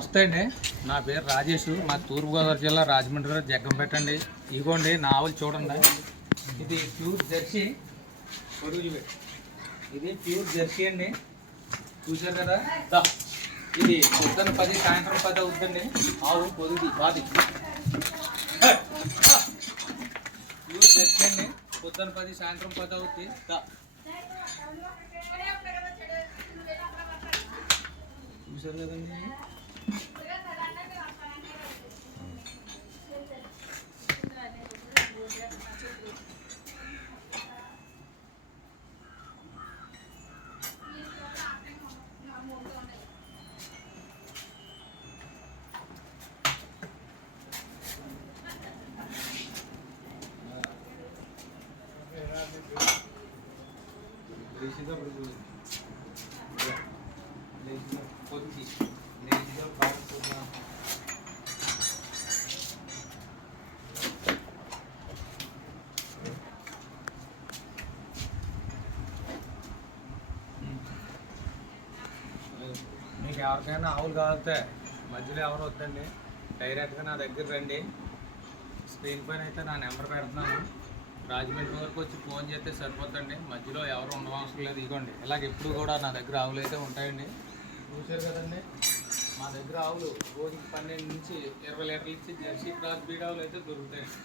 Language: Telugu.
నమస్తే అండి. నా పేరు రాజేష్. మా తూర్పుగోదావరి జిల్లా రాజమండ్రి జగ్గం పెట్టండి ఇదిగోండి నా ఆవులు చూడండి. ఇది ప్యూర్ జెర్సీ. ఇది ప్యూర్ జెర్సీ అండి. చూశారు కదా? ఇది పొద్దున్న పది సాయంత్రం పది అవుతుందండి. ఆవు పొదుగు బాది. ప్యూర్ జెర్సీ అండి. పొద్దున్న పది సాయంత్రం పది అవుతుంది చూశారు కదండి? Leite da Brasileira. Leite da Ponte. మీకు ఎవరికైనా ఆవులు కావాలితే మధ్యలో ఎవరు వద్దండి. డైరెక్ట్గా నా దగ్గర రండి. స్క్రీన్ పైన అయితే నా నెంబర్ పెడుతున్నాను. రాజమండ్రి వరకు వచ్చి ఫోన్ చేస్తే సరిపోతుందండి. మధ్యలో ఎవరు ఉండవసరం లేదు. ఇదిగోండి. ఇలాగ ఎప్పుడు కూడా నా దగ్గర ఆవులు అయితే ఉంటాయండి. చూశారు కదండి? మా దగ్గర ఆవులు రోజుకి పన్నెండు నుంచి ఇరవై లీటర్లు ఇచ్చి జెర్సీ క్రాస్ బీడ్ ఆవులు అయితే దొరుకుతాయండి.